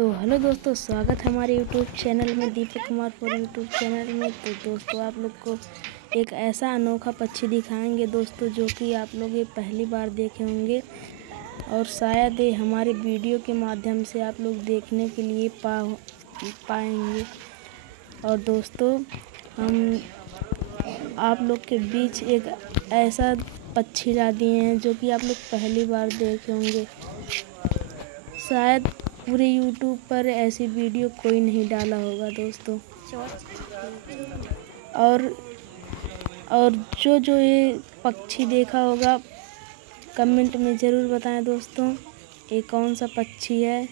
तो हेलो दोस्तों, स्वागत है हमारे यूट्यूब चैनल में, Deepak Kumar for YouTube channel में। तो दोस्तों, आप लोग को एक ऐसा अनोखा पक्षी दिखाएंगे दोस्तों, जो कि आप लोग ये पहली बार देखे होंगे और शायद ये हमारे वीडियो के माध्यम से आप लोग देखने के लिए पाएंगे। और दोस्तों, हम आप लोग के बीच एक ऐसा पक्षी ला दिए हैं जो कि आप लोग पहली बार देखे होंगे। शायद पूरे यूट्यूब पर ऐसी वीडियो कोई नहीं डाला होगा दोस्तों। और जो ये पक्षी देखा होगा, कमेंट में ज़रूर बताएं दोस्तों, ये कौन सा पक्षी है।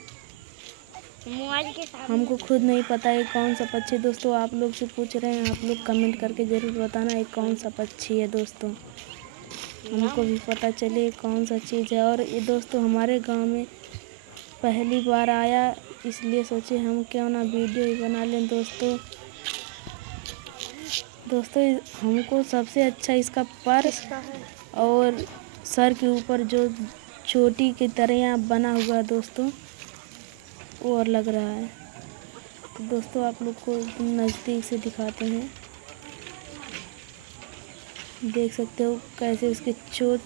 हमको खुद नहीं पता ये कौन सा पक्षी। दोस्तों, आप लोग से पूछ रहे हैं, आप लोग कमेंट करके ज़रूर बताना ये कौन सा पक्षी है दोस्तों, हमको भी पता चले ये कौन सा चीज़ है। और ये दोस्तों हमारे गांव में पहली बार आया, इसलिए सोचे हम क्यों ना वीडियो ही बना लें दोस्तों। हमको सबसे अच्छा इसका पर और सर के ऊपर जो चोटी की तरह बना हुआ दोस्तों, वो और लग रहा है। तो दोस्तों, आप लोग को नज़दीक से दिखाते हैं। देख सकते हो कैसे उसके चोंच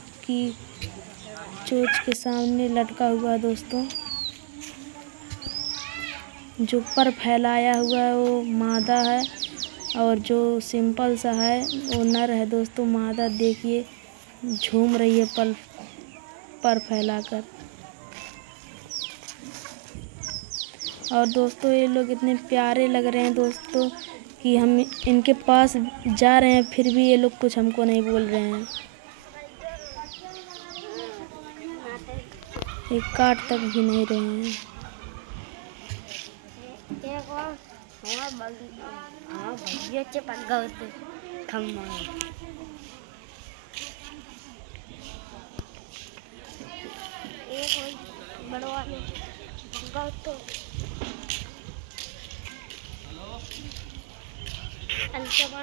के सामने लटका हुआ दोस्तों। जो पर फैलाया हुआ है वो मादा है, और जो सिंपल सा है वो नर है दोस्तों। मादा देखिए झूम रही है पर फैलाकर। और दोस्तों, ये लोग इतने प्यारे लग रहे हैं दोस्तों कि हम इनके पास जा रहे हैं, फिर भी ये लोग कुछ हमको नहीं बोल रहे हैं। ये काट तक भी नहीं रहे हैं।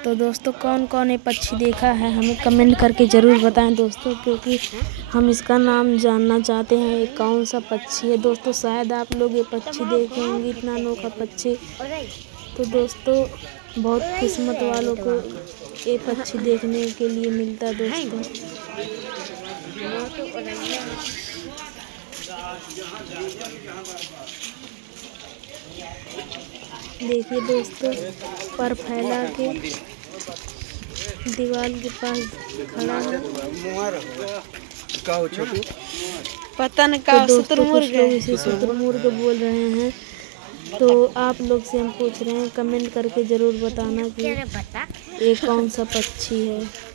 तो दोस्तों, कौन कौन ये पक्षी देखा है हमें कमेंट करके ज़रूर बताएं दोस्तों, क्योंकि हम इसका नाम जानना चाहते हैं ये कौन सा पक्षी है दोस्तों। शायद आप लोग ये पक्षी देखे होंगे, इतना अनोखा पक्षी। तो दोस्तों, बहुत किस्मत वालों को ये पक्षी देखने के लिए मिलता है दोस्तों। देखिए दोस्तों, पर फैला के दीवार के पास खड़ा है। पता न तो दोस्तों, कुछ लोग इसे शुतुरमुर्ग बोल रहे हैं। तो आप लोग से हम पूछ रहे हैं, कमेंट करके ज़रूर बताना कि ये कौन सा पक्षी है।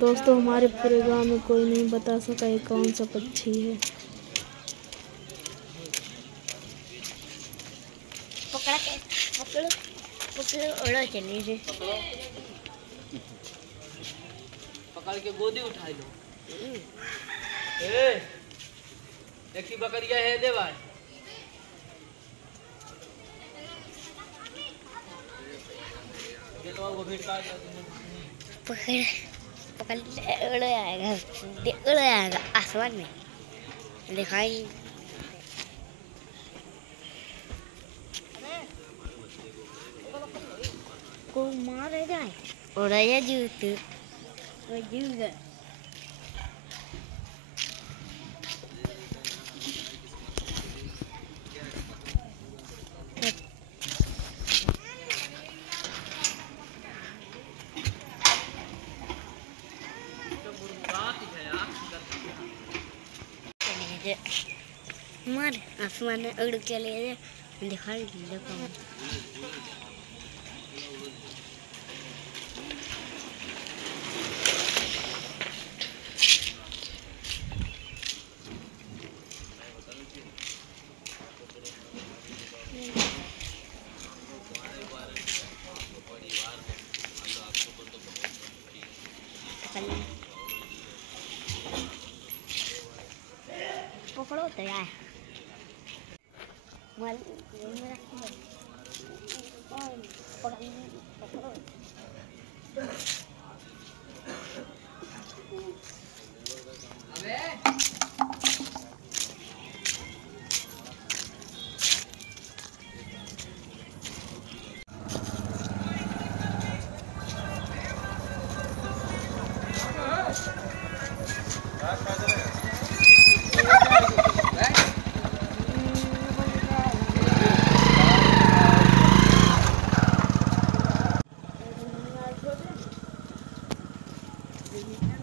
दोस्तों, हमारे पूरे गांव में कोई नहीं बता सका ये कौन सा पक्षी है। पकड़ के गोदी उठा लो। एक ही बकरिया है दे भाई। पकड़ उड़ आएगा आसमान में, दिखाई को मार जाए उड़ाया जूत जूगा। मार आसमान में उड़ के ले दिखाई देखो। पकड़ो तो यार पकड़ो। दीजिए।